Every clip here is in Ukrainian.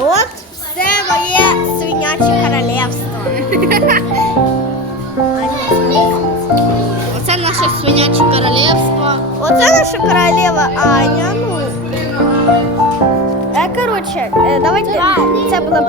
От все моє свиняче королевство. Оце наше свиняче королевство. Оце наша королева Аня. Ну. Е, коротше, е, давайте це була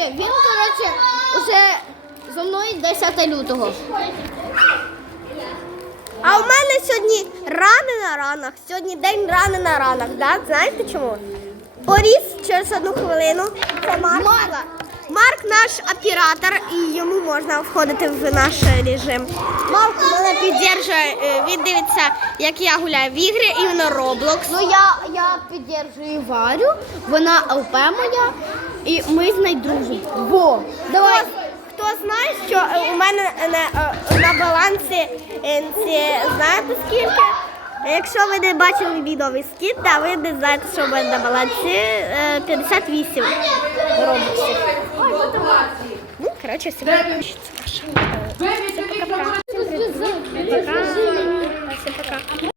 Коротше, він, коротше, уже зо мною 10 лютого. А у мене сьогодні рани на ранах. Сьогодні день рани на ранах. Да? Знаєте чому? Поріс через одну хвилину. Це Марк. Марк наш оператор, і йому можна входити в наш режим. Марк мене підтримує, е, він дивиться, як я гуляю в ігри, іменно Roblox. Ну я, я підтримую Варю, вона ЛП моя, і ми з нею дружимо. Во, Давай. Хто знає, що е, у мене на, е, на балансі е, знаєте скільки? Якщо ви не бачили відео скіт, та ви не знаєте, що у мене на балансі е, 58 робоксів. Ну, коротше, ваша. Всім пока-пока. Пока.